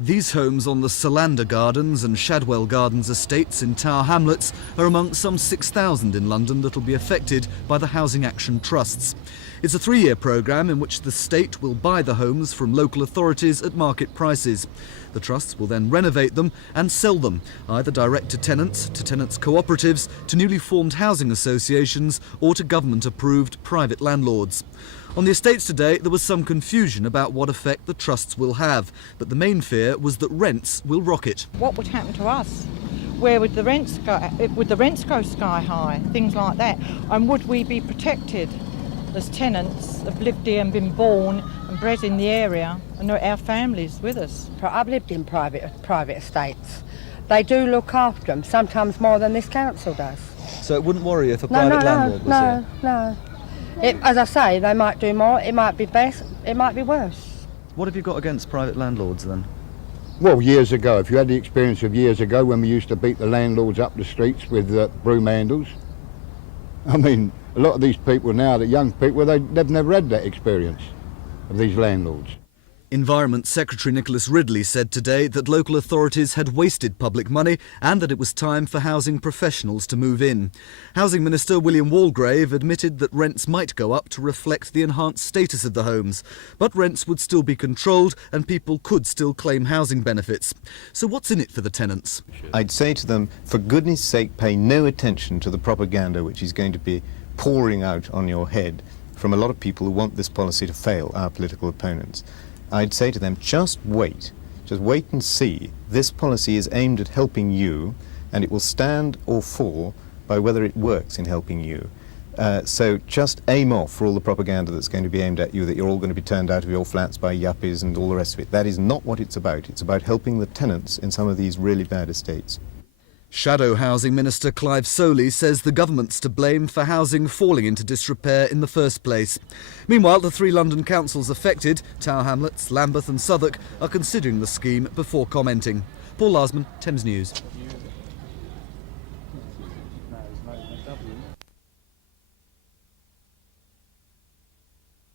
These homes on the Solander Gardens and Shadwell Gardens estates in Tower Hamlets are among some 6,000 in London that will be affected by the Housing Action Trusts. It's a 3-year programme in which the state will buy the homes from local authorities at market prices. The trusts will then renovate them and sell them, either direct to tenants cooperatives, to newly formed housing associations or to government-approved private landlords. On the estates today, there was some confusion about what effect the trusts will have, but the main fear was that rents will rocket. What would happen to us? Where would the rents go? Would the rents go sky high? Things like that. And would we be protected as tenants have lived here and been born and bred in the area and our families with us? I've lived in private estates. They do look after them, sometimes more than this council does. So it wouldn't worry if a private landlord was here? No. As I say, they might do more, it might be best, it might be worse. What have you got against private landlords then? Well, years ago, if you had the experience of years ago when we used to beat the landlords up the streets with broom handles. I mean, a lot of these people now, the young people, they've never had that experience of these landlords. Environment Secretary Nicholas Ridley said today that local authorities had wasted public money and that it was time for housing professionals to move in. Housing Minister William Waldergrave admitted that rents might go up to reflect the enhanced status of the homes, but rents would still be controlled and people could still claim housing benefits. So what's in it for the tenants? I'd say to them, for goodness sake, pay no attention to the propaganda which is going to be pouring out on your head from a lot of people who want this policy to fail, our political opponents. I'd say to them, just wait and see. This policy is aimed at helping you, and it will stand or fall by whether it works in helping you. So just aim off for all the propaganda that's going to be aimed at you, that you're all going to be turned out of your flats by yuppies and all the rest of it. That is not what it's about. It's about helping the tenants in some of these really bad estates. Shadow Housing Minister Clive Soley says the government's to blame for housing falling into disrepair in the first place. Meanwhile, the 3 London councils affected, Tower Hamlets, Lambeth and Southwark, are considering the scheme before commenting. Paul Larsman, Thames News.